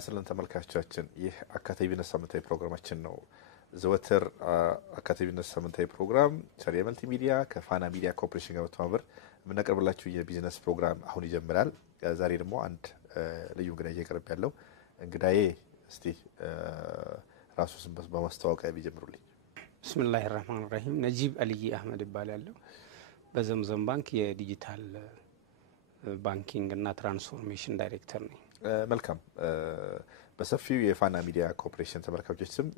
ተናስለን ተመልካቾቻችን ይህ አካታቢነት ሳምንታዊ ፕሮግራማችን ነው። ዘወትር አካታቢነት ሳምንታዊ ፕሮግራም ቸሪ መልቲ ሚዲያ ከፋና ሚዲያ ኮርፖሬሽን ጋር በተባበር የምናቀርብላችሁ የቢዝነስ ፕሮግራም አሁን ይጀምራል። ዛሬ ደግሞ አንድ ልዩ እንግዳ እየቀረበ ያለው እንግዳዬ እስቲ ራሱ ስም በማስተዋወቅ ቢጀምሩልኝ። ብስሚላሂ ረህማን ረሂም ነጂብ አልይ አህመድ ይባላለሁ። በዘምዘም ባንክ የዲጂታል ባንኪንግ እና ትራንስፎርሜሽን ዳይሬክተር ነኝ። መልካም በሰፊው የፋና ሚዲያ ኮርፖሬሽን ተመልካቾች ስም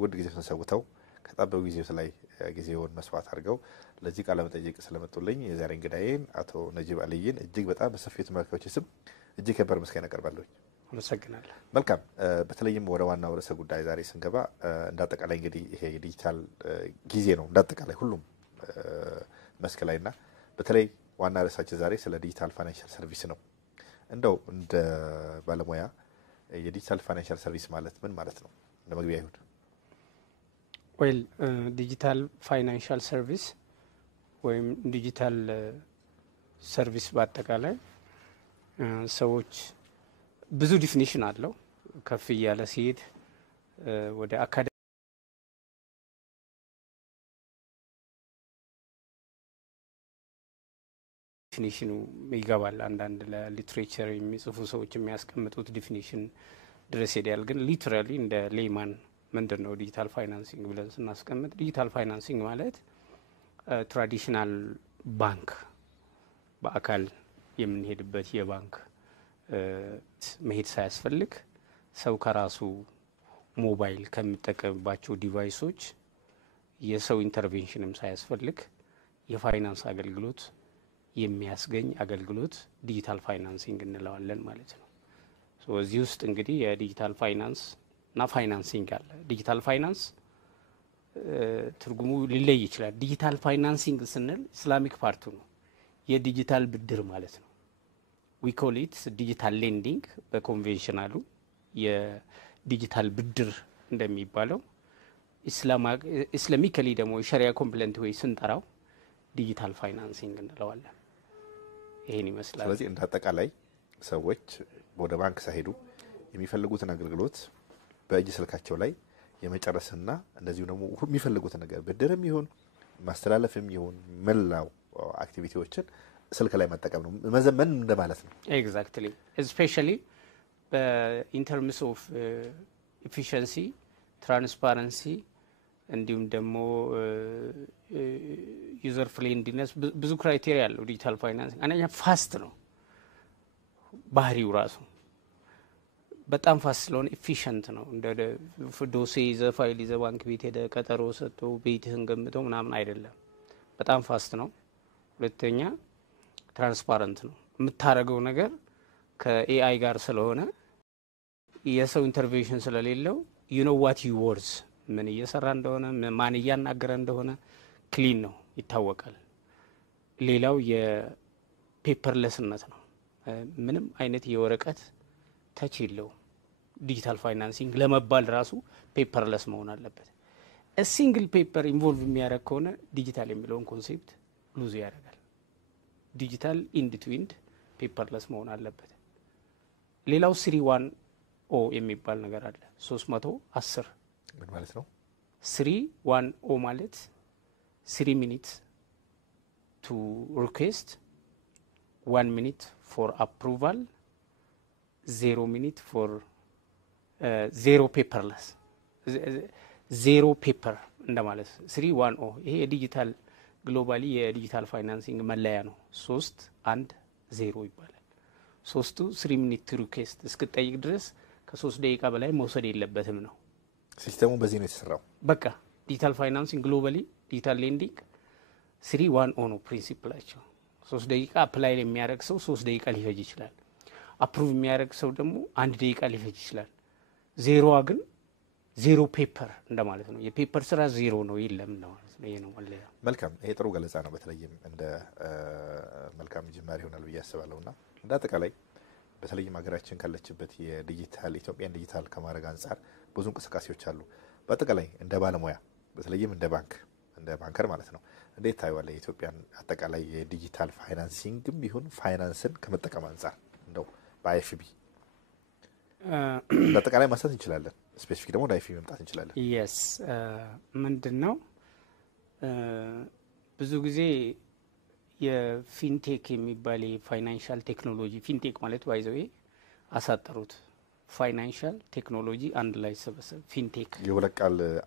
ውድ ጊዜ ተሰውተው ከጣበው ጊዜው ላይ ጊዜውን መስዋዕት አድርገው ለዚህ ቃለ መጠይቅ ስለመጡልኝ የዛሬ እንግዳዬን አቶ ነጂብ አልይን እጅግ በጣም በሰፊው ተመልካቾች ስም እጅግ ከበር መስጋና አቀርባለሁ። አመሰግናለሁ። መልካም በተለይም ወደ ዋናው ርዕሰ ጉዳይ ዛሬ ስንገባ እንዳጠቃላይ እንግዲህ ይሄ የዲጂታል ጊዜ ነው እንዳጠቃላይ ሁሉም መስክ ላይና በተለይ ዋና ርዕሳችን ዛሬ ስለ ዲጂታል ፋይናንሻል ሰርቪስ ነው። እንደው እንደ ባለሙያ የዲጂታል ፋይናንሻል ሰርቪስ ማለት ምን ማለት ነው? እንደ መግቢያ ይሁን። ዲጂታል ፋይናንሻል ሰርቪስ ወይም ዲጂታል ሰርቪስ በአጠቃላይ ሰዎች ብዙ ዲፊኒሽን አለው። ከፍ እያለ ሲሄድ ወደ አካዳሚ ዲፊኒሽኑ ይገባል። አንዳንድ ለሊትሬቸር የሚጽፉ ሰዎች የሚያስቀምጡት ዲፊኒሽን ድረስ ሄዳል። ግን ሊትራሊ እንደ ሌማን ምንድነው ዲጂታል ፋይናንሲንግ ብለን ስናስቀምጥ ዲጂታል ፋይናንሲንግ ማለት ትራዲሽናል ባንክ በአካል የምንሄድበት የባንክ መሄድ ሳያስፈልግ ሰው ከራሱ ሞባይል ከሚጠቀምባቸው ዲቫይሶች የሰው ኢንተርቬንሽንም ሳያስፈልግ የፋይናንስ አገልግሎት የሚያስገኝ አገልግሎት ዲጂታል ፋይናንሲንግ እንለዋለን ማለት ነው። እዚህ ውስጥ እንግዲህ የዲጂታል ፋይናንስ እና ፋይናንሲንግ አለ። ዲጂታል ፋይናንስ ትርጉሙ ሊለይ ይችላል። ዲጂታል ፋይናንሲንግ ስንል ኢስላሚክ ፓርቱ ነው፣ የዲጂታል ብድር ማለት ነው። ዊ ኮል ኢት ዲጂታል ሌንዲንግ በኮንቬንሽናሉ የዲጂታል ብድር እንደሚባለው ኢስላሚካሊ ደግሞ የሸሪያ ኮምፕለንት ወይ ስንጠራው ዲጂታል ፋይናንሲንግ እንለዋለን። ይሄን ይመስላል። ስለዚህ እንደ አጠቃላይ ሰዎች ወደ ባንክ ሳይሄዱ የሚፈልጉትን አገልግሎት በእጅ ስልካቸው ላይ የመጨረስና እንደዚሁ ደግሞ የሚፈልጉት ነገር ብድርም ይሁን ማስተላለፍም ይሁን መላው አክቲቪቲዎችን ስልክ ላይ መጠቀም ነው፣ መዘመን እንደማለት ነው። ኤግዛክትሊ ስፔሻሊ ኢን ተርምስ ኦፍ ኤፊሺየንሲ፣ ትራንስፓረንሲ እንዲሁም ደግሞ ዩዘር ፍሬንድሊነስ ብዙ ክራይቴሪያ አለው ዲጂታል ፋይናንሲንግ። አንደኛ ፋስት ነው ባህሪው ራሱ በጣም ፋስት ስለሆነ ኤፊሽንት ነው። እንደ ዶሴ ይዘ ፋይል ይዘ ባንክ ቤት ሄደ ቀጠሮ ሰጥቶ ቤትህን ገምተው ምናምን አይደለም፣ በጣም ፋስት ነው። ሁለተኛ ትራንስፓረንት ነው። የምታደርገው ነገር ከኤአይ ጋር ስለሆነ የሰው ኢንተርቬንሽን ስለሌለው ዩ ኖ ዋት ዩ ወርዝ ምን እየሰራ እንደሆነ ማን እያናገረ እንደሆነ ክሊን ነው ይታወቃል። ሌላው የፔፐርለስነት ነው። ምንም አይነት የወረቀት ተች የለውም። ዲጂታል ፋይናንሲንግ ለመባል ራሱ ፔፐርለስ መሆን አለበት። ሲንግል ፔፐር ኢንቮልቭ የሚያደርግ ከሆነ ዲጂታል የሚለውን ኮንሴፕት ሉዝ ያደርጋል። ዲጂታል ኢንድ ቱ ኢንድ ፔፐርለስ መሆን አለበት። ሌላው 310 የሚባል ነገር አለ። 310 ምን ማለት ነው? 310 ማለት 3 minutes to request, 1 minute for approval, 0 minute for zero paperless, zero paper እንደማለት 310 ይሄ የዲጂታል ግሎባሊ የዲጂታል ፋይናንሲንግ መለያ ነው። 310 ይባላል። 3 minute to request እስክጠይቅ ድረስ ከ3 ደቂቃ በላይ መውሰድ የለበትም ነው። ሲስተሙ በዚህ ነው የተሰራው። በቃ ዲጂታል ፋይናንሲንግ ግሎባሊ ዲጂታል ሌንዲንግ 310 ነው ፕሪንሲፕላቸው። 3 ደቂቃ አፕላይ የሚያደርግ ሰው 3 ደቂቃ ሊፈጅ ይችላል። አፕሩቭ የሚያደርግ ሰው ደግሞ 1 ደቂቃ ሊፈጅ ይችላል። ዜሮዋ ግን ዜሮ ፔፐር እንደማለት ነው። የፔፐር ስራ ዜሮ ነው የለም እንደማለት ነው። ይሄ ነው ማለት። መልካም፣ ይሄ ጥሩ ገለጻ ነው። በተለይም እንደ መልካም ጅማሬ ይሆናል ብዬ አስባለሁና እንደ አጠቃላይ በተለይም ሀገራችን ካለችበት የዲጂታል ኢትዮጵያን ዲጂታል ከማድረግ አንጻር ብዙ እንቅስቃሴዎች አሉ። በአጠቃላይ እንደ ባለሙያ በተለይም እንደ ባንከር ማለት ነው እንዴት ታይዋለህ የኢትዮጵያን አጠቃላይ የዲጂታል ፋይናንሲንግም ይሁን ፋይናንስን ከመጠቀም አንጻር እንደው በአይኤፍቢ በአጠቃላይ ማንሳት እንችላለን። ስፔሲፊክ ደግሞ ላይፊ መምጣት እንችላለን። የስ ምንድነው ብዙ ጊዜ የፊንቴክ የሚባል የፋይናንሻል ቴክኖሎጂ ፊንቴክ ማለት ባይዘው አሳጠሩት ፋይናንሻል ቴክኖሎጂ አንድ ላይ ሰበሰብ ፊንቴክ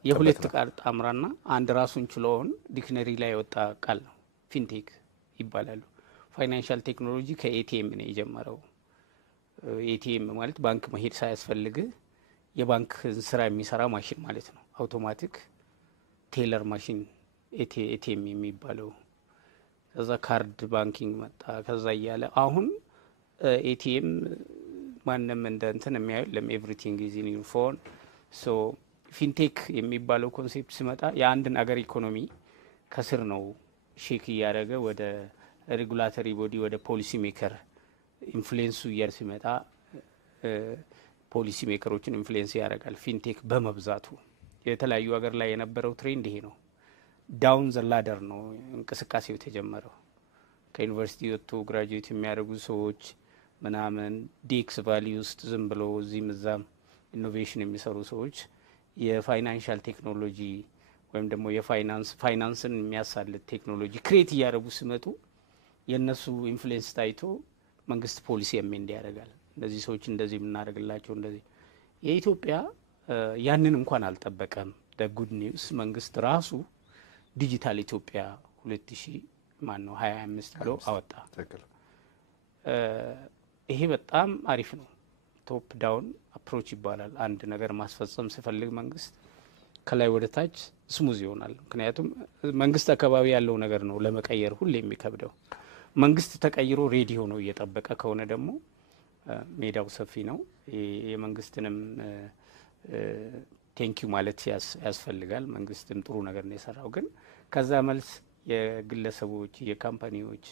የሁለት ቃል ጣምራና አንድ ራሱን ችሎን ዲክሽነሪ ላይ የወጣ ቃል ነው። ፊንቴክ ይባላሉ። ፋይናንሻል ቴክኖሎጂ ከኤቲኤም ነው የጀመረው። ኤቲኤም ማለት ባንክ መሄድ ሳያስፈልግ የባንክ ስራ የሚሰራ ማሽን ማለት ነው። አውቶማቲክ ቴለር ማሽን ኤቲኤም የሚባለው። ከዛ ካርድ ባንኪንግ መጣ። ከዛ እያለ አሁን ኤቲኤም ማንም እንደ እንትን የሚያዩ ኤቭሪቲንግ ኢዝ ኢን ዩር ፎን። ሶ ፊንቴክ የሚባለው ኮንሴፕት ሲመጣ የአንድን አገር ኢኮኖሚ ከስር ነው ሼክ እያደረገ ወደ ሬጉላተሪ ቦዲ ወደ ፖሊሲ ሜከር ኢንፍሉዌንሱ እያር ሲመጣ ፖሊሲ ሜከሮችን ኢንፍሉዌንስ ያደርጋል። ፊንቴክ በመብዛቱ የተለያዩ ሀገር ላይ የነበረው ትሬንድ ይሄ ነው። ዳውን ዘ ላደር ነው እንቅስቃሴው የተጀመረው። ከዩኒቨርሲቲ ወጥቶ ግራጁዌት የሚያደርጉ ሰዎች ምናምን ዲኤክስ ቫሊ ውስጥ ዝም ብሎ እዚህም እዛም ኢኖቬሽን የሚሰሩ ሰዎች የፋይናንሻል ቴክኖሎጂ ወይም ደግሞ ፋይናንስን የሚያሳልጥ ቴክኖሎጂ ክሬት እያደረጉ ሲመጡ የእነሱ ኢንፍሉዌንስ ታይቶ መንግስት ፖሊሲ አሜንድ ያደርጋል። እነዚህ ሰዎች እንደዚህ የምናደርግላቸው እንደዚህ። የኢትዮጵያ ያንን እንኳን አልጠበቀም። ጉድ ኒውስ መንግስት ራሱ ዲጂታል ኢትዮጵያ 2025 ብሎ አወጣ። ይሄ በጣም አሪፍ ነው። ቶፕ ዳውን አፕሮች ይባላል። አንድ ነገር ማስፈጸም ሲፈልግ መንግስት ከላይ ወደ ታች ስሙዝ ይሆናል። ምክንያቱም መንግስት አካባቢ ያለው ነገር ነው ለመቀየር ሁሌ የሚከብደው። መንግስት ተቀይሮ ሬዲ ሆኖ እየጠበቀ ከሆነ ደግሞ ሜዳው ሰፊ ነው። የመንግስትንም ቴንኪዩ ማለት ያስፈልጋል። መንግስትም ጥሩ ነገር ነው የሰራው። ግን ከዛ መልስ የግለሰቦች የካምፓኒዎች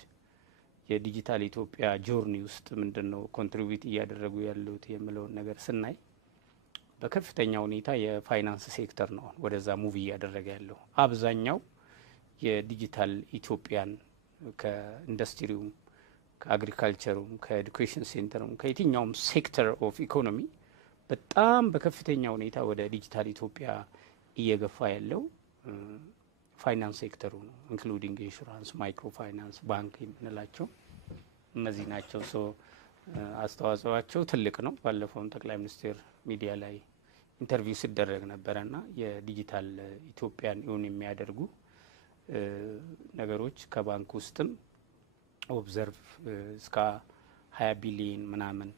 የዲጂታል ኢትዮጵያ ጆርኒ ውስጥ ምንድነው ኮንትሪቢዩት እያደረጉ ያሉት የሚለውን ነገር ስናይ በከፍተኛ ሁኔታ የፋይናንስ ሴክተር ነው ወደዛ ሙቪ እያደረገ ያለው። አብዛኛው የዲጂታል ኢትዮጵያን ከኢንዱስትሪውም ከአግሪካልቸሩም ከኤዱኬሽን ሴንተሩም ከየትኛውም ሴክተር ኦፍ ኢኮኖሚ በጣም በከፍተኛ ሁኔታ ወደ ዲጂታል ኢትዮጵያ እየገፋ ያለው ፋይናንስ ሴክተሩ ነው። ኢንክሉዲንግ ኢንሹራንስ፣ ማይክሮ ፋይናንስ፣ ባንክ የምንላቸው እነዚህ ናቸው። ሶ አስተዋጽኦአቸው ትልቅ ነው። ባለፈውም ጠቅላይ ሚኒስትር ሚዲያ ላይ ኢንተርቪው ሲደረግ ነበረና የዲጂታል ኢትዮጵያን እውን የሚያደርጉ ነገሮች ከባንክ ውስጥም ኦብዘርቭ እስከ 20 ቢሊዮን ምናምን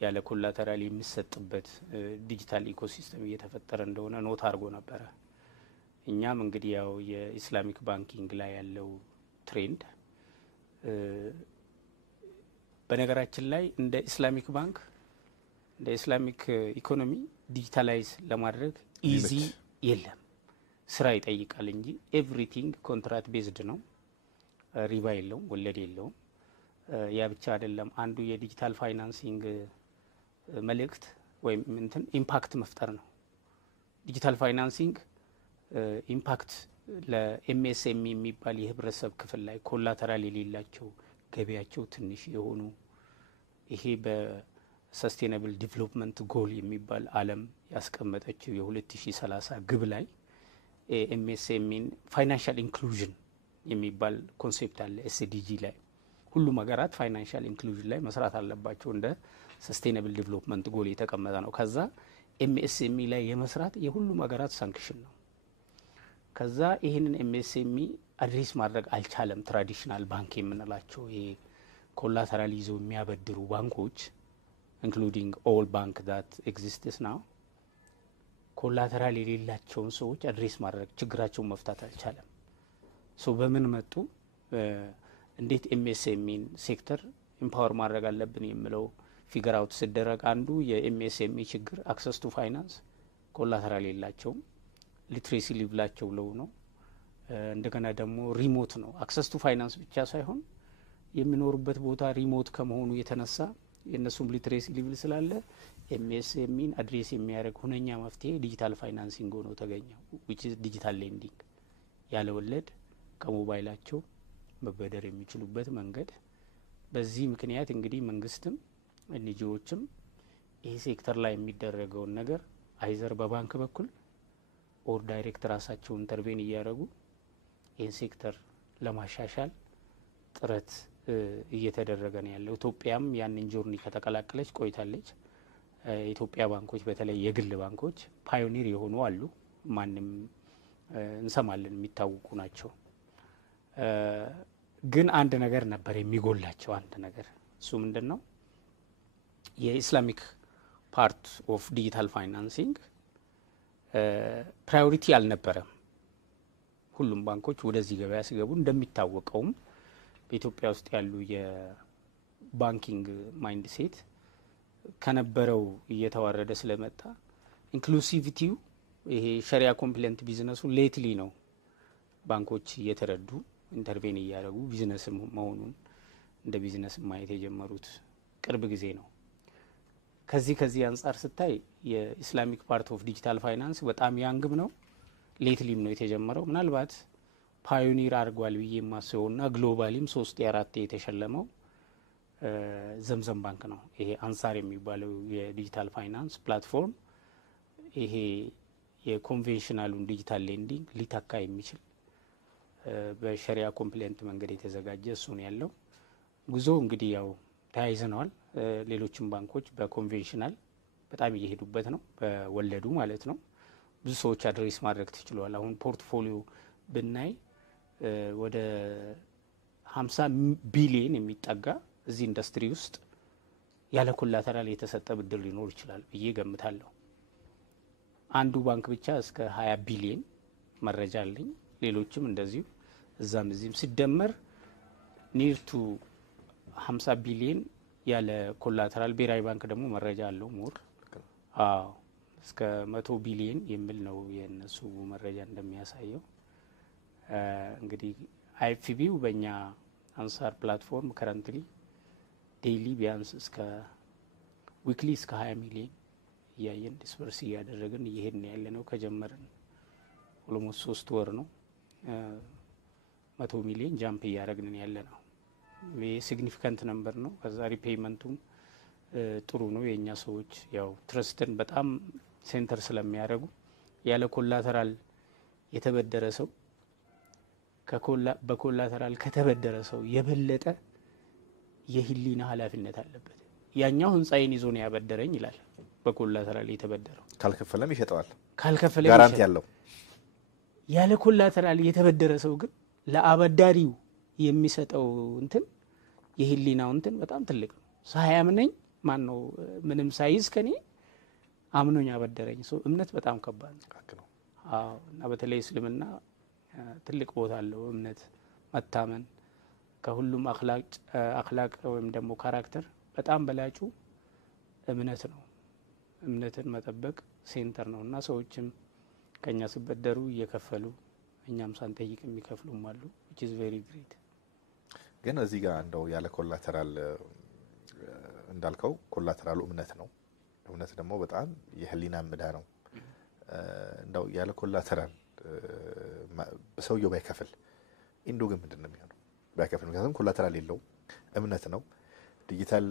ያለ ኮላተራል የሚሰጥበት ዲጂታል ኢኮሲስተም እየተፈጠረ እንደሆነ ኖት አድርጎ ነበረ። እኛም እንግዲህ ያው የኢስላሚክ ባንኪንግ ላይ ያለው ትሬንድ በነገራችን ላይ እንደ ኢስላሚክ ባንክ እንደ ኢስላሚክ ኢኮኖሚ ዲጂታላይዝ ለማድረግ ኢዚ የለም። ስራ ይጠይቃል እንጂ ኤቭሪቲንግ ኮንትራክት ቤዝድ ነው። ሪባ የለውም፣ ወለድ የለውም። ያ ብቻ አይደለም። አንዱ የዲጂታል ፋይናንሲንግ መልእክት ወይም እንትን ኢምፓክት መፍጠር ነው። ዲጂታል ፋይናንሲንግ ኢምፓክት ለኤምኤስኤም የሚባል የህብረተሰብ ክፍል ላይ ኮላተራል የሌላቸው ገቢያቸው ትንሽ የሆኑ ይሄ በሰስቴናብል ዲቨሎፕመንት ጎል የሚባል ዓለም ያስቀመጠችው የ2030 ግብ ላይ ኤምኤስኤምን ፋይናንሻል ኢንክሉዥን የሚባል ኮንሴፕት አለ። ኤስዲጂ ላይ ሁሉም ሀገራት ፋይናንሻል ኢንክሉዥን ላይ መስራት አለባቸው እንደ ሰስቴናብል ዲቨሎፕመንት ጎል የተቀመጠ ነው። ከዛ ኤምኤስኤም ላይ የመስራት የሁሉም ሀገራት ሳንክሽን ነው። ከዛ ይህንን ኤምኤስኤም አድሬስ ማድረግ አልቻለም። ትራዲሽናል ባንክ የምንላቸው ይሄ ኮላተራል ይዘው የሚያበድሩ ባንኮች ኢንክሉዲንግ ኦል ባንክ ዳት ኤግዚስትስ ናው ኮላተራል የሌላቸውን ሰዎች አድሬስ ማድረግ ችግራቸውን መፍታት አልቻለም። ሶ በምን መጡ? እንዴት ኤምኤስኤምን ሴክተር ኢምፓወር ማድረግ አለብን የሚለው ፊገር አውት ሲደረግ አንዱ የኤምኤስኤም ችግር አክሰስ ቱ ፋይናንስ ኮላተራል የላቸውም። ሊትሬሲ ሊብላቸው ለው ነው። እንደገና ደግሞ ሪሞት ነው። አክሰስ ቱ ፋይናንስ ብቻ ሳይሆን የሚኖሩበት ቦታ ሪሞት ከመሆኑ የተነሳ የእነሱም ሊትሬሲ ሊብል ስላለ ኤምኤስኤምን አድሬስ የሚያደርግ ሁነኛ መፍትሄ ዲጂታል ፋይናንሲንግ ሆኖ ተገኘው። ዊች ኢዝ ዲጂታል ሌንዲንግ ያለ ወለድ ከሞባይላቸው መበደር የሚችሉበት መንገድ። በዚህ ምክንያት እንግዲህ መንግስትም ኤንጂኦዎችም ይሄ ሴክተር ላይ የሚደረገውን ነገር አይዘር በባንክ በኩል ኦር ዳይሬክት ራሳቸውን ኢንተርቬን እያደረጉ ይህን ሴክተር ለማሻሻል ጥረት እየተደረገ ነው ያለው። ኢትዮጵያም ያንን ጆርኒ ከተቀላቀለች ቆይታለች። የኢትዮጵያ ባንኮች በተለይ የግል ባንኮች ፓዮኒር የሆኑ አሉ። ማንም እንሰማለን የሚታወቁ ናቸው። ግን አንድ ነገር ነበር የሚጎላቸው። አንድ ነገር እሱ ምንድነው? የኢስላሚክ ፓርት ኦፍ ዲጂታል ፋይናንሲንግ ፕራዮሪቲ አልነበረም። ሁሉም ባንኮች ወደዚህ ገበያ ሲገቡ እንደሚታወቀውም በኢትዮጵያ ውስጥ ያሉ የባንኪንግ ማይንድ ሴት ከነበረው እየተዋረደ ስለመጣ ኢንክሉሲቪቲው ይሄ ሸሪያ ኮምፕሊየንት ቢዝነሱ ሌትሊ ነው ባንኮች እየተረዱ ኢንተርቬን እያደረጉ ቢዝነስ መሆኑን እንደ ቢዝነስ ማየት የጀመሩት ቅርብ ጊዜ ነው። ከዚህ አንጻር ስታይ የኢስላሚክ ፓርት ኦፍ ዲጂታል ፋይናንስ በጣም ያንግም ነው፣ ሌትሊም ነው የተጀመረው። ምናልባት ፓዮኒር አድርጓል ብዬ የማስበውና ግሎባሊም 3 4 የተሸለመው ዘምዘም ባንክ ነው። ይሄ አንሳር የሚባለው የዲጂታል ፋይናንስ ፕላትፎርም ይሄ የኮንቬንሽናሉን ዲጂታል ሌንዲንግ ሊተካ የሚችል በሸሪያ ኮምፕሊየንት መንገድ የተዘጋጀ እሱ ነው ያለው። ጉዞ እንግዲህ ያው ተያይዘነዋል። ሌሎችም ባንኮች በኮንቬንሽናል በጣም እየሄዱበት ነው፣ በወለዱ ማለት ነው። ብዙ ሰዎች አድሬስ ማድረግ ተችሏል። አሁን ፖርትፎሊዮ ብናይ ወደ 50 ቢሊዮን የሚጠጋ እዚህ ኢንዱስትሪ ውስጥ ያለ ኮላተራል የተሰጠ ብድር ሊኖር ይችላል ብዬ ገምታለሁ። አንዱ ባንክ ብቻ እስከ 20 ቢሊዮን መረጃ አለኝ። ሌሎችም እንደዚሁ እዛም እዚህም ሲደመር ኒር ቱ 50 ቢሊዮን ያለ ኮላተራል። ብሔራዊ ባንክ ደግሞ መረጃ አለው ሞር እስከ 100 ቢሊዮን የሚል ነው የነሱ መረጃ እንደሚያሳየው። እንግዲህ አይኤፍቢው በእኛ አንሳር ፕላትፎርም ከረንትሊ ዴይሊ ቢያንስ እስከ ዊክሊ እስከ 20 ሚሊዮን እያየን ዲስፐርስ እያደረግን እየሄድን ያለ ነው። ከጀመርን ኦልሞስት 3 ወር ነው። 100 ሚሊዮን ጃምፕ እያደረግን ያለ ነው። ይሄ ሲግኒፊካንት ነምበር ነው። ከዛ ሪፔይመንቱም ጥሩ ነው። የኛ ሰዎች ያው ትረስትን በጣም ሴንተር ስለሚያደርጉ ያለ ኮላተራል የተበደረ ሰው በኮላተራል ከተበደረ ሰው የበለጠ የህሊና ኃላፊነት አለበት። ያኛው ህንጻዬን ይዞ ነው ያበደረኝ ይላል። በኮላተራል የተበደረው ካልከፈለም ይሸጠዋል። ካልከፈለም ጋራንቲ ያለው። ያለ ኮላተራል የተበደረ ሰው ግን ለአበዳሪው የሚሰጠው እንትን የህሊናው እንትን በጣም ትልቅ ነው። ሳያምነኝ ማን ነው ምንም ሳይዝ ከኔ አምኖኝ አበደረኝ ሰው እምነት በጣም ከባድ ነው። አዎ። እና በተለይ እስልምና ትልቅ ቦታ አለው። እምነት መታመን ከሁሉም አክላቅ ወይም ደግሞ ካራክተር በጣም በላጩ እምነት ነው። እምነትን መጠበቅ ሴንተር ነው እና ሰዎችም ከኛ ሲበደሩ እየከፈሉ እኛም ሳንጠይቅ የሚከፍሉም አሉ which is very great። ግን እዚህ ጋር እንደው ያለ ኮላተራል እንዳልከው ኮላተራሉ እምነት ነው። እምነት ደግሞ በጣም የህሊና ምዳ ነው። እንደው ያለ ኮላተራል በሰውየው ባይከፍል ኢንዶ ግን ምንድነው የሚሆነው? ባይከፍል ምክንያቱም ኮላተራል የለው እምነት ነው። ዲጂታል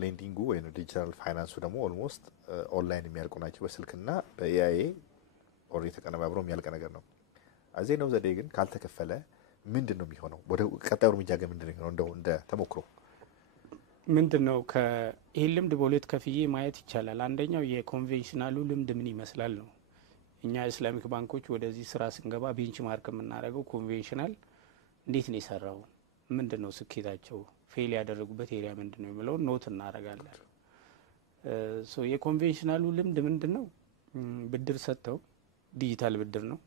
ሌንዲንጉ ወይም ዲጂታል ፋይናንሱ ደግሞ ኦልሞስት ኦንላይን የሚያልቁ ናቸው። በስልክና በኤአይ ኦር የተቀነባብሮ የሚያልቅ ነገር ነው። አዜ ነው ዘዴ ግን ካልተከፈለ ምንድነው የሚሆነው? ወደ ቀጣዩ እርምጃ ግን ምንድነው የሚሆነው? እንደው እንደ ተሞክሮ ምንድነው ከይሄ ልምድ በሁለት ከፍዬ ማየት ይቻላል። አንደኛው የኮንቬንሽናሉ ልምድ ምን ይመስላል ነው። እኛ ኢስላሚክ ባንኮች ወደዚህ ስራ ስንገባ ቤንችማርክ የምናደርገው ኮንቬንሽናል እንዴት ነው የሰራው፣ ምንድነው ስኬታቸው፣ ፌል ያደረጉበት ኤሪያ ምንድነው የሚለው ኖት እናደርጋለን። ሶ የኮንቬንሽናሉ ልምድ ምንድነው? ብድር ሰጥተው ዲጂታል ብድር ነው፣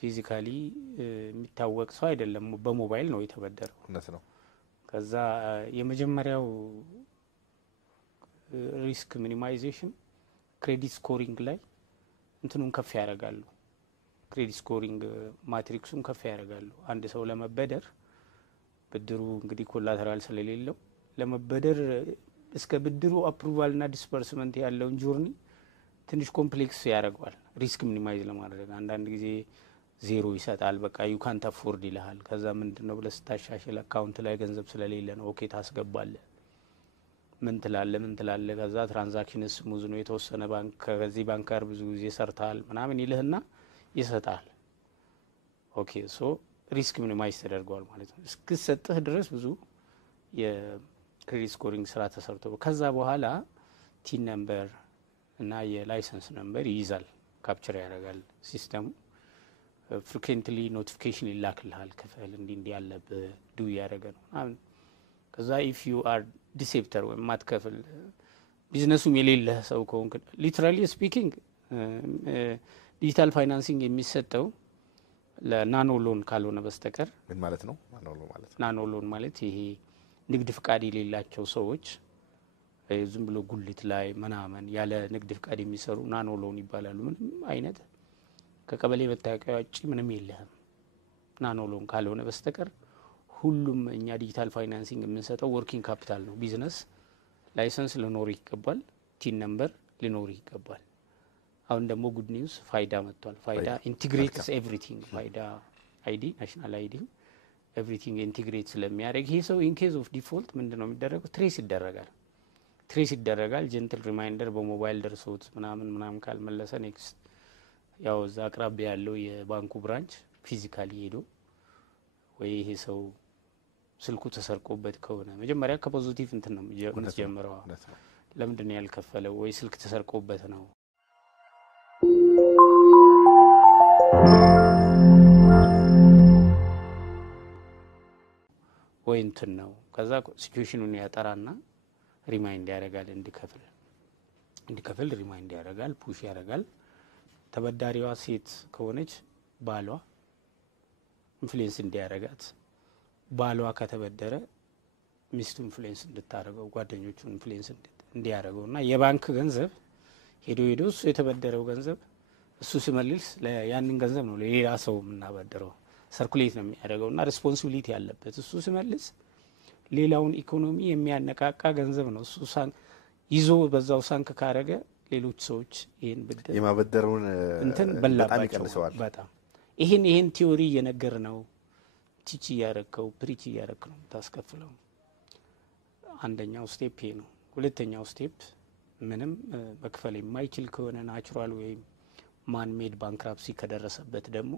ፊዚካሊ የሚታወቅ ሰው አይደለም፣ በሞባይል ነው የተበደረው። እውነት ነው። ከዛ የመጀመሪያው ሪስክ ሚኒማይዜሽን ክሬዲት ስኮሪንግ ላይ እንትኑን ከፍ ያደርጋሉ። ክሬዲት ስኮሪንግ ማትሪክሱን ከፍ ያደርጋሉ። አንድ ሰው ለመበደር ብድሩ እንግዲህ ኮላተራል ስለሌለው ለመበደር እስከ ብድሩ አፕሩቫልና ዲስፐርስመንት ያለውን ጆርኒ ትንሽ ኮምፕሌክስ ያደርገዋል። ሪስክ ሚኒማይዝ ለማድረግ አንዳንድ ጊዜ ዜሮ ይሰጣል። በቃ ዩ ካንት አፎርድ ይልሃል። ከዛ ምንድነው ብለህ ስታሻሽል አካውንት ላይ ገንዘብ ስለሌለ ነው ኦኬ ታስገባለህ። ምን ትላለህ ከዛ ትራንዛክሽንስ ሙዝ ነው የተወሰነ ባንክ ከዚህ ባንክ ጋር ብዙ ጊዜ ሰርታል ምናምን ይልህና ይሰጣል ኦኬ ሶ ሪስክ ሚኒማይዝ ተደርጓል ማለት ነው እስክሰጥህ ድረስ ብዙ የክሬዲት ስኮሪንግ ስራ ተሰርቶ ከዛ በኋላ ቲን ነምበር እና የላይሰንስ ነምበር ይይዛል ካፕቸር ያደርጋል ሲስተሙ ፍሪኩዌንትሊ ኖቲፊኬሽን ይላክልሃል ክፍል እንዲ ያለብህ ዱ ያደረገ ነው ከዛ if you are ዲሴፕተር ወይ ማትከፍል ቢዝነሱም የሌለ ሰው ከሆንክ ሊትራሊ ስፒኪንግ ዲጂታል ፋይናንሲንግ የሚሰጠው ለናኖ ሎን ካልሆነ በስተቀር ምን ማለት ነው ናኖ ሎን ማለት ይሄ ንግድ ፍቃድ የሌላቸው ሰዎች ዝም ብሎ ጉልት ላይ ምናምን ያለ ንግድ ፍቃድ የሚሰሩ ናኖ ሎን ይባላሉ ምንም አይነት ከቀበሌ መታወቂያ ውጪ ምንም የለህም ናኖ ሎን ካልሆነ በስተቀር ሁሉም እኛ ዲጂታል ፋይናንሲንግ የምንሰጠው ወርኪንግ ካፒታል ነው ቢዝነስ ላይሰንስ ሊኖር ይገባል ቲን ነምበር ሊኖር ይገባል አሁን ደግሞ ጉድ ኒውስ ፋይዳ መጥቷል ፋይዳ ኢንቲግሬትስ ኤቭሪቲንግ ፋይዳ አይዲ ናሽናል አይዲ ኤቭሪቲንግ ኢንቲግሬት ስለሚያደርግ ይሄ ሰው ኢን ኬዝ ኦፍ ዲፎልት ምንድነው የሚደረገው ትሬስ ይደረጋል ጀንትል ሪማይንደር በሞባይል ደርሶት ምናምን ካልመለሰ ኔክስት ያው እዛ አቅራቢያ ያለው የባንኩ ብራንች ፊዚካሊ ሄዶ ወይ ይሄ ሰው ስልኩ ተሰርቆበት ከሆነ መጀመሪያ ከፖዚቲቭ እንትን ነው የሚጀምረው ለምንድነው ያልከፈለው ወይ ስልክ ተሰርቆበት ነው ወይ እንትን ነው ከዛ ሲቹዌሽኑን ያጠራና ሪማይንድ ያደርጋል እንዲከፍል ሪማይንድ ያደርጋል ፑሽ ያደርጋል ተበዳሪዋ ሴት ከሆነች ባሏ ኢንፍሉዌንስ እንዲያደርጋት ባሏ ከተበደረ ሚስቱ ኢንፍሉዌንስ እንድታደርገው ጓደኞቹ ኢንፍሉዌንስ እንዲያደርገውና የባንክ ገንዘብ ሄዶ እሱ የተበደረው ገንዘብ እሱ ሲመልስ ያንን ገንዘብ ነው ለሌላ ሰው የምናበደረው ሰርኩሌት ነው የሚያደርገውና ሪስፖንሲቢሊቲ ያለበት እሱ ሲመልስ ሌላውን ኢኮኖሚ የሚያነቃቃ ገንዘብ ነው እሱ ይዞ በዛው ሳንክ ካረገ ሌሎች ሰዎች ይሄን ብድር የማበደሩን እንትን በላባቸው በጣም ይሄን ቲዮሪ እየነገር ነው ቲቺ ያረከው ፕሪቺ ያረከው ታስከፍለው አንደኛው ስቴፕ ነው ሁለተኛው ስቴፕ ምንም መክፈል የማይችል ከሆነ ናቹራል ወይ ማን ሜድ ባንክራፕሲ ከደረሰበት ደግሞ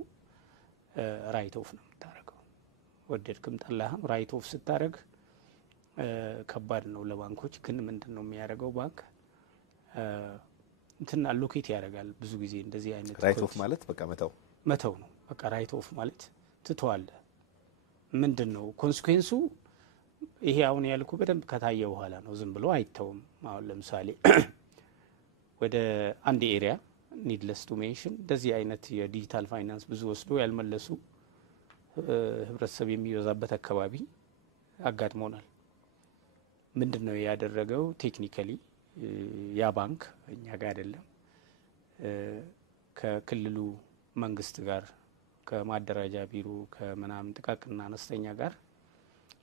ራይት ኦፍ ነው የምታረገው ወደድክም ጠላህም ራይት ኦፍ ስታረግ ከባድ ነው ለባንኮች ግን ምንድነው የሚያደርገው ባንክ እንትን አሎኬት ያደርጋል ብዙ ጊዜ እንደዚህ አይነት ራይት ኦፍ ማለት በቃ መተው ነው በቃ ራይት ኦፍ ማለት ትተዋል ምንድነው ኮንሲኩዌንሱ ይሄ አሁን ያልኩ በደንብ ከታየ በኋላ ነው ዝም ብሎ አይተውም አሁን ለምሳሌ ወደ አንድ ኤሪያ ኒድለስ ቱ ሜንሽን እንደዚህ አይነት የዲጂታል ፋይናንስ ብዙ ወስዶ ያልመለሱ ህብረተሰብ የሚበዛበት አካባቢ አጋጥሞናል ምንድነው ያደረገው ቴክኒካሊ ያ ባንክ እኛ ጋር አይደለም ከክልሉ መንግስት ጋር ከማደራጃ ቢሮ ከመናም ጥቃቅንና አነስተኛ ጋር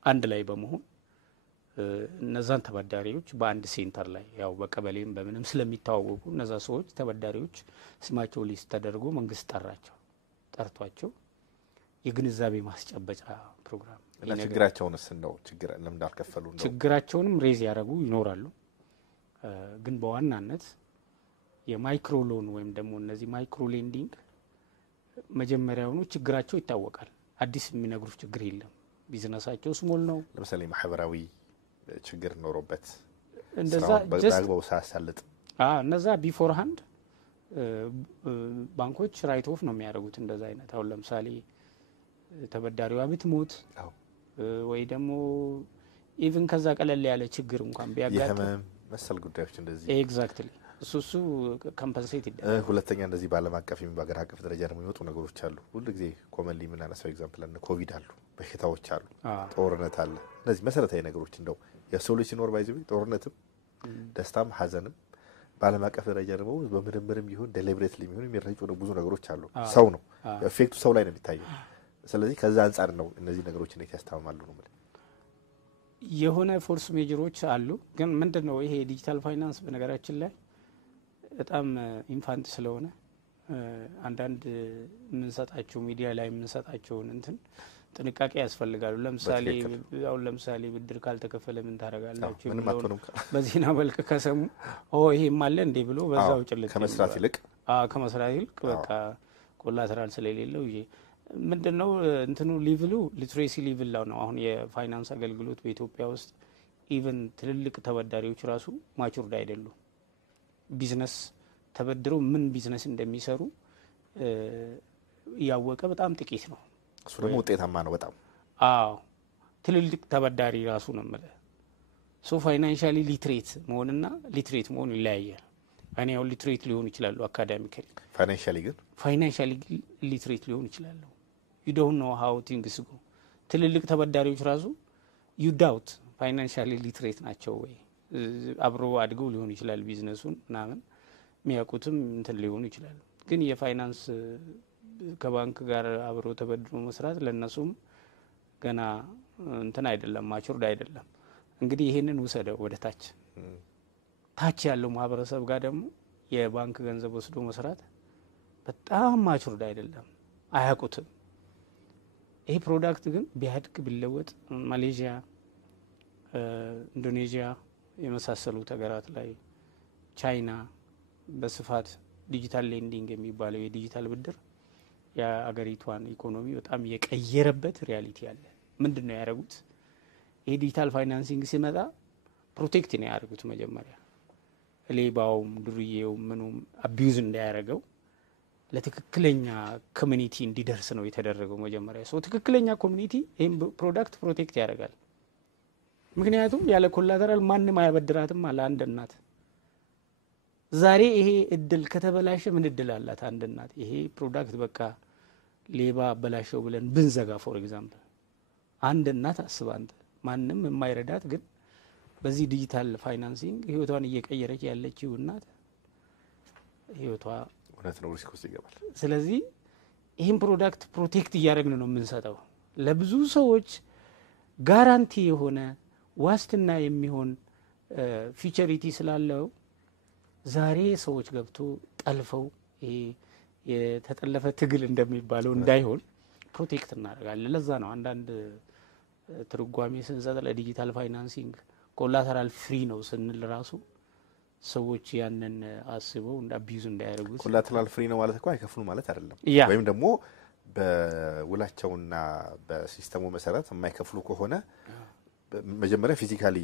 አንድ ላይ በመሆን እነዛን ተበዳሪዎች በአንድ ሴንተር ላይ ያው በቀበሌም በምንም ስለሚታወቁ እነዛ ሰዎች ተበዳሪዎች ስማቸው ሊስት ተደርጎ መንግስት ጠርቷቸው የግንዛቤ ማስጨበጫ ፕሮግራም ለችግራቸውንስ ነው ችግር ለምን አልከፈሉ ነው ችግራቸውንም ሬዝ ያደርጉ ይኖራሉ ግን በዋናነት የማይክሮ ሎን ወይም ደግሞ እነዚህ ማይክሮ ሌንዲንግ መጀመሪያውኑ ችግራቸው ይታወቃል አዲስ የሚነግሩ ችግር የለም ቢዝነሳቸው ስሞል ነው ለምሳሌ ማህበራዊ ችግር ኖሮበት እንደዛ በዳግባው ሳያሳልጥ እነዛ ቢፎር ሃንድ ባንኮች ራይት ኦፍ ነው የሚያደርጉት እንደዛ አይነት አሁን ለምሳሌ ተበዳሪዋ ብትሞት ወይ ደግሞ ኢቭን ከዛ ቀለል ያለ ችግር እንኳን ቢያጋጥም መሰል ጉዳዮች እንደዚህ ኤግዛክትሊ እሱ ኮምፐንሴት ይደረጋል ሁለተኛ እንደዚህ ባለም አቀፍ በአገር አቀፍ ደረጃ ደግሞ የሚወጡ ነገሮች አሉ ሁሉ ጊዜ ኮመንሊ ምን አነሳው ኤግዛምፕል አለ ኮቪድ አሉ በሽታዎች አሉ ጦርነት አለ እነዚህ መሰረታዊ ነገሮች እንደው የሶሉሽን ኖር ባይዘው ጦርነትም ደስታም ሀዘንም ባለም አቀፍ ደረጃ ደግሞ በምርምርም ይሁን ዴሊብሬትሊ ይሁን የሚረጩ ብዙ ነገሮች አሉ ሰው ነው ኢፌክቱ ሰው ላይ ነው የሚታየው ስለዚህ ከዛ አንፃር ነው እነዚህ ነገሮች እንዴት ያስተማማሉ ነው ማለት የሆነ ፎርስ ሜጀሮች አሉ ግን ምንድነው ይሄ ዲጂታል ፋይናንስ በነገራችን ላይ በጣም ኢንፋንት ስለሆነ አንዳንድ የምንሰጣቸው ሚዲያ ላይ የምንሰጣቸውን እንትን ጥንቃቄ ያስፈልጋሉ። ለምሳሌ አሁን ለምሳሌ ብድር ካልተከፈለ ምን ታረጋላችሁ? ምንም አትሆንም። በዚህና መልክ ከሰሙ ይሄም አለ እንዴ ብሎ በዛው ጭልጥ ከመስራት ይልቅ በቃ ኮላተራል ስለሌለው ምንድነው እንትኑ ሊቭሉ ሊትሬሲ ሊቭል ነው። አሁን የፋይናንስ አገልግሎት በኢትዮጵያ ውስጥ ኢቭን ትልልቅ ተበዳሪዎች ራሱ ማቹርድ አይደሉም። ቢዝነስ ተበድረው ምን ቢዝነስ እንደሚሰሩ ያወቀ በጣም ጥቂት ነው። እሱ ደግሞ ውጤታማ ነው በጣም። ትልልቅ ተበዳሪ ራሱ ነው ማለት ሶ ፋይናንሻሊ ሊትሬት መሆንና ሊትሬት መሆን ይለያያል። እኔ ያው ሊትሬት ሊሆን ይችላል አካዳሚካሊ፣ ፋይናንሻሊ ሊትሬት ሊሆን ይችላል። you don't know how things go። ትልልቅ ተበዳሪዎች ራሱ you doubt ፋይናንሻሊ ሊትሬት ናቸው ወይ? አብሮ አድገው ሊሆን ይችላል ቢዝነሱን ምናምን የሚያውቁትም እንትን ሊሆኑ ይችላል። ግን የፋይናንስ ከባንክ ጋር አብሮ ተበድሮ መስራት ለነሱም ገና እንትን አይደለም፣ ማቹርድ አይደለም። እንግዲህ ይሄንን ወሰደው ወደ ታች ያለው ማህበረሰብ ጋር ደግሞ የባንክ ገንዘብ ወስዶ መስራት በጣም ማቹርድ አይደለም፣ አያውቁትም። ይሄ ፕሮዳክት ግን ቢያድግ ቢለወጥ ማሌዥያ፣ ኢንዶኔዥያ የመሳሰሉት ሀገራት ላይ ቻይና በስፋት ዲጂታል ሌንዲንግ የሚባለው የዲጂታል ብድር የአገሪቷን ኢኮኖሚ በጣም የቀየረበት ሪያሊቲ አለ። ምንድነው ያደረጉት? ይሄ ዲጂታል ፋይናንሲንግ ሲመጣ ፕሮቴክት ነው ያደረጉት። መጀመሪያ ሌባውም ዱርዬውም ምኑም አቢዩዝ እንዳያደርገው ለትክክለኛ ኮሚኒቲ እንዲደርስ ነው የተደረገው መጀመሪያ። ትክክለኛ ኮሚኒቲ ይሄን ፕሮዳክት ፕሮቴክት ያደርጋል። ምክንያቱም ያለ ኮላተራል ማንም አያበድራትም አለ አንድ እናት። ዛሬ ይሄ እድል ከተበላሸ ምን እድል አላት አንድ እናት? ይሄ ፕሮዳክት በቃ ሌባ አበላሸው ብለን ብንዘጋ ፎር ኤግዛምፕል አንድ እናት አስብ አንተ፣ ማንም የማይረዳት ግን በዚህ ዲጂታል ፋይናንሲንግ ህይወቷን እየቀየረች ያለችው እናት ህይወቷ እውነት ነው ሪስክ ውስጥ ይገባል። ስለዚህ ይሄን ፕሮዳክት ፕሮቴክት እያደረግን ነው የምንሰጠው ለብዙ ሰዎች ጋራንቲ የሆነ ዋስትና የሚሆን ፊቸሪቲ ስላለው ዛሬ ሰዎች ገብቶ ጠልፈው ይሄ የተጠለፈ ትግል እንደሚባለው እንዳይሆን ፕሮቴክት እናደርጋለን። ለዛ ነው አንዳንድ ትርጓሜ ስንሰጥ ለዲጂታል ፋይናንሲንግ ኮላተራል ፍሪ ነው ስንል ራሱ ሰዎች ያንን አስበው እንደ አቢዩዝ እንዳያደርጉት። ኮላተራል ፍሪ ነው ማለት እኮ አይከፍሉ ማለት አይደለም። ወይም ደግሞ በውላቸውና በሲስተሙ መሰረት የማይከፍሉ ከሆነ መጀመሪያ ፊዚካሊ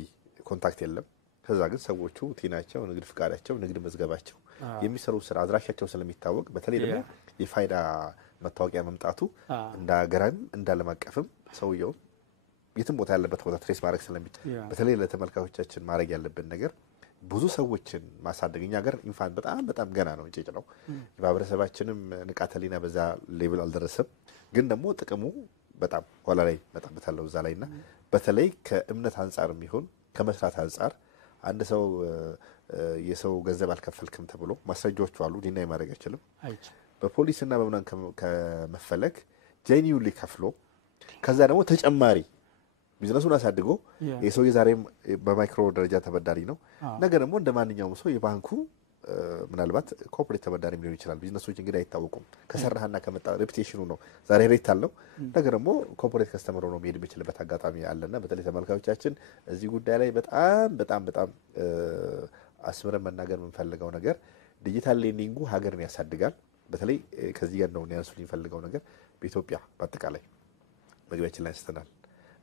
ኮንታክት የለም። ከዛ ግን ሰዎቹ ቲናቸው ንግድ ፍቃዳቸው ንግድ መዝገባቸው የሚሰሩ ስራ አድራሻቸው ስለሚታወቅ በተለይ ደግሞ የፋይዳ መታወቂያ መምጣቱ እንደ ሀገራም እንዳለም አቀፍም ሰውየው የትም ቦታ ያለበት ቦታ ትሬስ ማድረግ ስለሚችል በተለይ ለተመልካቾቻችን ማድረግ ያለብን ነገር ብዙ ሰዎችን ማሳደግኛ ሀገር ኢንፋንት በጣም ገና ነው እንጭጭ ነው። የማህበረሰባችንም ንቃተ ህሊና በዛ ሌቭል አልደረሰም። ግን ደግሞ ጥቅሙ በጣም ኋላ ላይ መጣበታለው እዛ ላይና በተለይ ከእምነት አንፃርም ይሁን ከመስራት አንፃር አንድ ሰው የሰው ገንዘብ አልከፈልክም ተብሎ ማስረጃዎች አሉ ዲናይ ማድረግ አይችልም። በፖሊስና በመናን ከመፈለግ ጄኒዩሊ ከፍሎ ከዛ ደግሞ ተጨማሪ ቢዝነሱን አሳድጎ የሰው የዛሬም በማይክሮ ደረጃ ተበዳሪ ነው። ነገር ደግሞ እንደማንኛውም ሰው የባንኩ ምናልባት ኮርፖሬት ተበዳሪ ሊሆን ይችላል። ቢዝነሶች እንግዲህ አይታወቁም። ከሰራህና ከመጣ ሬፑቴሽኑ ነው ዛሬ ሬት አለው። ነገር ደግሞ ኮርፖሬት ከስተመር ነው መሄድ የሚችልበት አጋጣሚ አለና በተለይ ተመልካቾቻችን እዚህ ጉዳይ ላይ በጣም አስምረን መናገር የምንፈልገው ነገር ዲጂታል ሌንዲንጉ ሀገርን ያሳድጋል። በተለይ ከዚህ ጋር ነው ያንሱልኝ የሚፈልገው ነገር በኢትዮጵያ በአጠቃላይ መግቢያችን ላይ አንስተናል።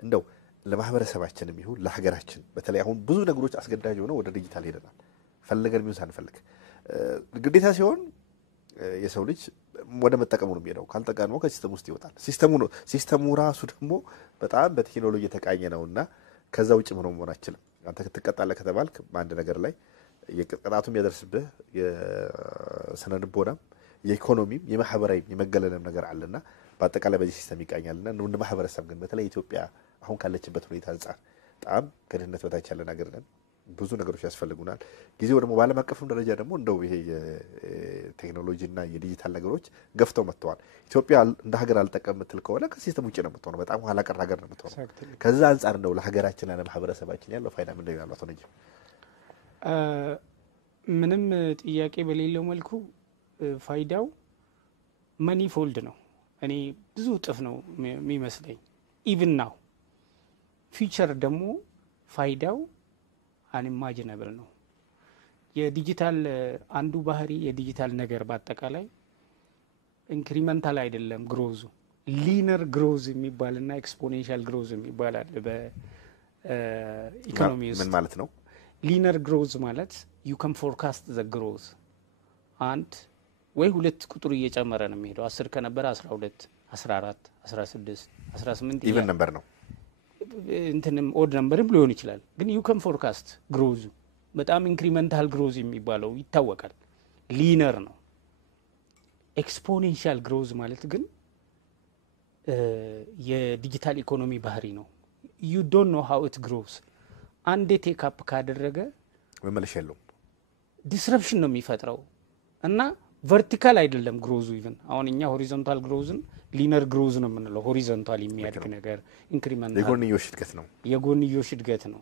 እንደው ለማህበረሰባችንም ይሁን ለሀገራችን በተለይ አሁን ብዙ ነገሮች አስገዳጅ ሆነው ወደ ዲጂታል ሄደናል። ፈለገን ቢሆን ሳንፈልግ ግዴታ ሲሆን የሰው ልጅ ወደ መጠቀሙ ነው የሚሄደው። ካልተጠቀመው ከሲስተም ውስጥ ይወጣል። ሲስተሙ ራሱ ደግሞ በጣም በቴክኖሎጂ የተቃኘ ነውና ከዛ ውጭ ምን መሆን አይችልም። አንተ ከተቀጣለ ከተባልክ በአንድ ነገር ላይ የቅጣቱም ያደርስብህ የስነ ልቦናም የኢኮኖሚም የማህበራዊ የመገለለም ነገር አለና በአጠቃላይ በዚህ ሲስተም ይቃኛልና እንደ ማህበረሰብ ግን በተለይ ኢትዮጵያ አሁን ካለችበት ሁኔታ አንፃር በጣም ከድህነት በታች ያለ ነገር ነን። ብዙ ነገሮች ያስፈልጉናል። ጊዜው ደግሞ በዓለም አቀፍም ደረጃ ደግሞ እንደው ይሄ የቴክኖሎጂና የዲጂታል ነገሮች ገፍተው መጥተዋል። ኢትዮጵያ እንደ ሀገር አልጠቀም የምትል ከሆነ ከሲስተም ውጭ ነው የምትሆነው። በጣም ኋላ ቀር ሀገር ነው የምትሆነው። ከዛ አንፃር እንደው ለሀገራችንና ለማህበረሰባችን ያለው ፋይዳ ምንድን ነው ያለው? ነጂ ምንም ጥያቄ በሌለው መልኩ ፋይዳው መኒ ፎልድ ነው። እኔ ብዙ እጥፍ ነው የሚመስለኝ። ኢቭን ናው ፊውቸር ደግሞ ፋይዳው አንኢማጂነብል ነው። የዲጂታል አንዱ ባህሪ የዲጂታል ነገር በአጠቃላይ ኢንክሪመንታል አይደለም ግሮዙ ሊነር ግሮዝ የሚባልና ኤክስፖኔንሻል ግሮዝ የሚባል አለ በኢኮኖሚ ውስጥ። ምን ማለት ነው ሊነር ግሮዝ ማለት you can forecast the growth አንድ ወይ ሁለት ቁጥር እየጨመረ ነው የሚሄደው 10 ከነበረ 12 14 16 18 ኢቭን ነምበር ነው እንትንም ኦድ ነምበርም ሊሆን ይችላል ግን you can forecast growth በጣም ኢንክሪመንታል ግሮዝ የሚባለው ይታወቃል ሊነር ነው። ኤክስፖኔንሻል ግሮዝ ማለት ግን የዲጂታል ኢኮኖሚ ባህሪ ነው። you don't know how it grows አንዴ ቴክ አፕ ካደረገ መመለሻ የለውም ዲስረፕሽን ነው የሚፈጥረው እና ቨርቲካል አይደለም ግሮዙ ኢቭን አሁን እኛ ሆሪዞንታል ግሮዝን ሊነር ግሮዝ ነው የምንለው ሆሪዞንታል የሚያድግ ነገር ኢንክሪመንታል የጎንዮሽ እድገት ነው።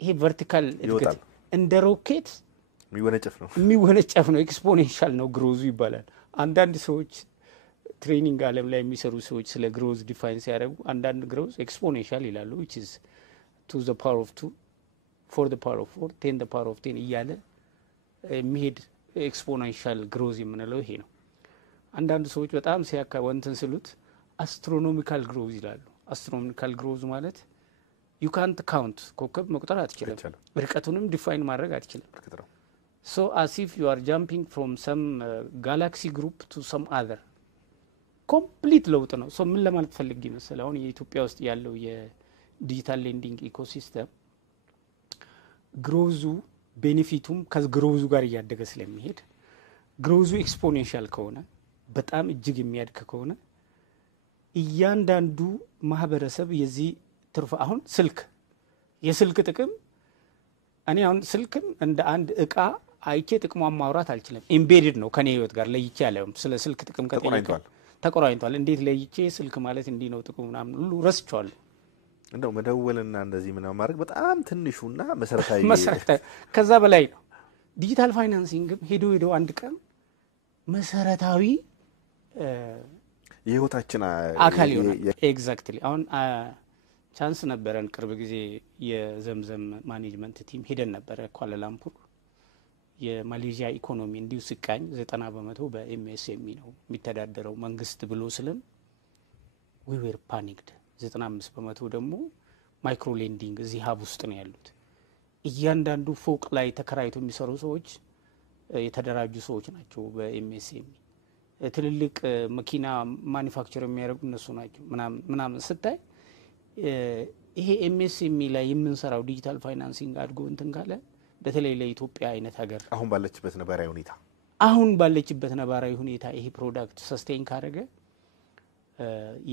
ይሄ ቨርቲካል እድገት እንደ ሮኬት የሚወነጨፍ ነው ኤክስፖኔንሻል ነው ግሮዙ ይባላል። አንዳንድ ሰዎች ትሬኒንግ ዓለም ላይ የሚሰሩ ሰዎች ስለ ግሮዝ ዲፋይን ሲያደርጉ አንዳንድ ግሮዝ ኤክስፖኔንሻል ይላሉ which is to the power of 2 for the power of 4 10 the power of 10 እያለ የሚሄድ ኤክስፖኔንሻል ግሮዝ የምንለው ይሄ ነው። አንዳንድ ሰዎች በጣም ሲያካወንትን ስሉት አስትሮኖሚካል ግሮዝ ይላሉ። አስትሮኖሚካል ግሮዝ ማለት you can't count ኮከብ መቁጠር አትችልም ርቀቱንም ዲፋይን ማድረግ አትችልም። so as if you are jumping from some galaxy group to some other ኮምፕሊት ለውጥ ነው። ሶ ምን ለማለት ፈልግ ይመስል አሁን የኢትዮጵያ ውስጥ ያለው የዲጂታል ሌንዲንግ ኢኮሲስተም ግሮዙ ቤኔፊቱም ከግሮዙ ጋር እያደገ ስለሚሄድ ግሮዙ ኤክስፖኔንሻል ከሆነ በጣም እጅግ የሚያድግ ከሆነ እያንዳንዱ ማህበረሰብ የዚህ ትርፍ አሁን የስልክ ጥቅም እኔ አሁን ስልክን እንደ አንድ እቃ አይቼ ጥቅሟን ማውራት አልችልም። ኢምቤድድ ነው ከኔ ህይወት ጋር ለይቼ ያለውም ስለ ስልክ ጥቅም ተቆራኝቷል። እንዴት ለይቼ ስልክ ማለት እንዲህ ነው ጥቅሙ ምናምን ሁሉ ረስቻለሁ። እንደው መደወልና እንደዚህ ምናምን ማድረግ በጣም ትንሹና መሰረታዊ ከዛ በላይ ነው። ዲጂታል ፋይናንሲንግም ሄዶ አንድ ቀን መሰረታዊ የህይወታችን አካል ይሆናል። ኤግዛክትሊ አሁን ቻንስ ነበረን ቅርብ ጊዜ የዘምዘም ማኔጅመንት ቲም ሄደን ነበረ ኳላላምፑር። የማሌዥያ ኢኮኖሚ እንዲሁ ስቃኝ 90% በኤምኤስኤምኢ ነው የሚተዳደረው መንግስት ብሎ ስለም we were panicked 95% ደግሞ ማይክሮ ሌንዲንግ እዚህ ሀብ ውስጥ ነው ያሉት። እያንዳንዱ ፎቅ ላይ ተከራይቶ የሚሰሩ ሰዎች የተደራጁ ሰዎች ናቸው በኤምኤስኤምኢ። ትልልቅ መኪና ማኒፋክቸር የሚያደርጉ እነሱ ናቸው ምናምን ስታይ ይሄ ኤምኤስኤምኢ ላይ የምንሰራው ዲጂታል ፋይናንሲንግ አድጎ እንትን ካለ በተለይ ለኢትዮጵያ አይነት ሀገር አሁን ባለችበት ነባራዊ ሁኔታ ይሄ ፕሮዳክት ሰስቴን ካደረገ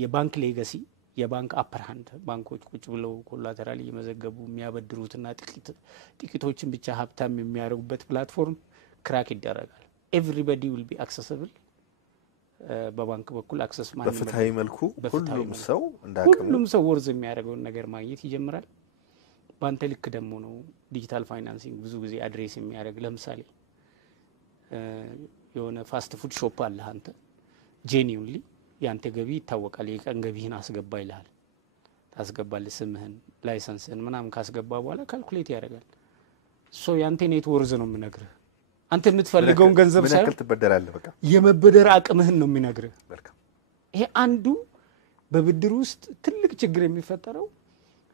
የባንክ ሌጋሲ የባንክ አፐር ሃንድ ባንኮች ቁጭ ብለው ኮላተራል እየመዘገቡ የሚያበድሩትና ጥቂቶችን ብቻ ሀብታም የሚያደርጉበት ፕላትፎርም ክራክ ይደረጋል። ኤቭሪባዲ ዊል ቢ አክሰሲብል በባንክ በኩል አክሰስ ማለት በፍትሃዊ መልኩ ሁሉም ሰው ወርዝ የሚያደርገውን ነገር ማግኘት ይጀምራል። ባንተ ልክ ደግሞ ነው ዲጂታል ፋይናንሲንግ ብዙ ጊዜ አድሬስ የሚያደርግ። ለምሳሌ የሆነ ፋስት ፉድ ሾፕ አለ አንተ ጄኒዩንሊ ያንተ ገቢ ይታወቃል የቀን ገቢህን አስገባ ይልሃል። ታስገባለህ ስምህን ላይሰንስህን ምናምን ካስገባ በኋላ ካልኩሌት ያደርጋል። ሶ ያንተ ኔት ወርዝ ነው የሚነግርህ። አንተ የምትፈልገውን ገንዘብ ሳይሆን ትበደራለህ በቃ የመበደር አቅምህን ነው የሚነግርህ። ይሄ አንዱ በብድር ውስጥ ትልቅ ችግር የሚፈጠረው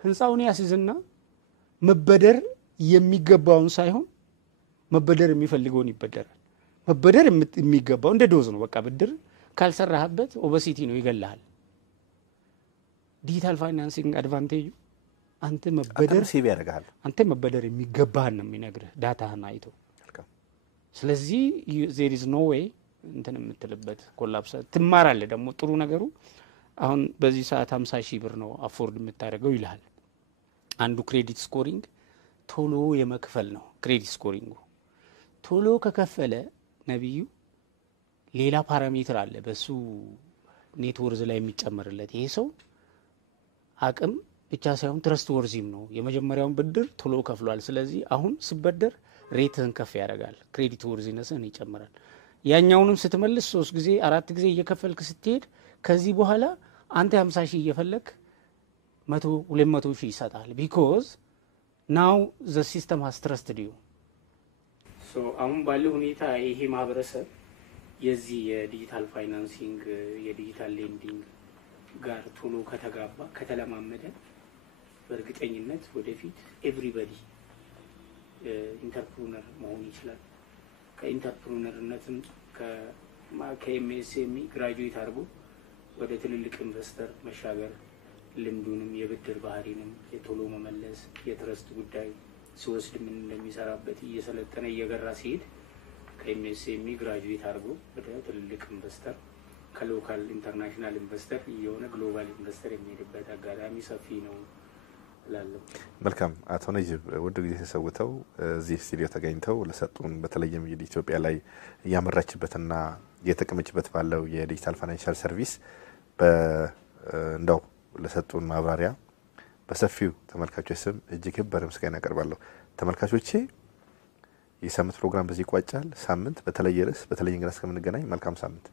ህንጻውን ያስይዝና መበደር የሚገባውን ሳይሆን መበደር የሚፈልገውን ይበደራል። መበደር የሚገባው እንደ ዶዝ ነው በቃ ብድር ካልሰራህበት ኦበሲቲ ነው ይገላል። ዲጂታል ፋይናንሲንግ አድቫንቴጁ አንተ መበደር ሴቭ ያደርጋል። አንተ መበደር የሚገባህን ነው የሚነግርህ ዳታህን አይቶ። ስለዚህ there is no way እንትን የምትልበት ኮላፕስ ትማራለህ። ደግሞ ጥሩ ነገሩ አሁን በዚህ ሰዓት 50,000 ብር ነው አፎርድ የምታደርገው ይልሃል። አንዱ ክሬዲት ስኮሪንግ ቶሎ የመክፈል ነው። ክሬዲት ስኮሪንጉ ቶሎ ከከፈለ ነብዩ ሌላ ፓራሜትር አለ በሱ ኔትወርዝ ላይ የሚጨመርለት። ይሄ ሰው አቅም ብቻ ሳይሆን ትረስት ወርዚም ነው። የመጀመሪያውን ብድር ቶሎ ከፍሏል። ስለዚህ አሁን ሲበደር ሬትህን ከፍ ያደርጋል፣ ክሬዲት ወርዚነስን ይጨምራል። ያኛውንም ስትመልስ 3 ጊዜ 4 ጊዜ እየከፈልክ ስትሄድ ከዚህ በኋላ አንተ 50,000 እየፈለክ 100-200 ሺህ ይሰጣል because now the system has trusted you so አሁን ባለው ሁኔታ ይሄ ማህበረሰብ የዚህ የዲጂታል ፋይናንሲንግ የዲጂታል ሌንዲንግ ጋር ቶሎ ከተጋባ ከተለማመደ በእርግጠኝነት ወደፊት everybody ኢንተርፕረነር መሆን ይችላል ከኢንተርፕረነርነትም ከኤምኤስኤምኢ ግራጁዌት አድርጎ ወደ ትልልቅ ኢንቨስተር መሻገር ልምዱንም የብድር ባህሪንም የቶሎ መመለስ የትረስት ጉዳይ ሲወስድ ምን እንደሚሰራበት እየሰለጠነ እየገራ ሲሄድ ከኤምኤስኤምኢ ግራጁዌት አድርጎ ወደ ትልልቅ ኢንቨስተር ከሎካል ኢንተርናሽናል ኢንቨስተር የሆነ ግሎባል ኢንቨስተር የሚሄድበት አጋጣሚ ሰፊ ነው ላለው መልካም አቶ ነጅብ ወደ ጊዜ ተሰውተው እዚህ ስቱዲዮ ተገኝተው ለሰጡን በተለይም ኢትዮጵያ ላይ ያመራችበትና የተቀመጨበት ባለው የዲጂታል ፋይናንሻል ሰርቪስ እንደው ለሰጡን ማብራሪያ በሰፊው ተመልካቾች ስም እጅግ ከበረ ምስጋና ያቀርባለሁ። ተመልካቾቼ የሳምንት ፕሮግራም በዚህ ይቋጫል። ሳምንት በተለየ ርዕስ በተለየ እንግዳ እስከምንገናኝ መልካም ሳምንት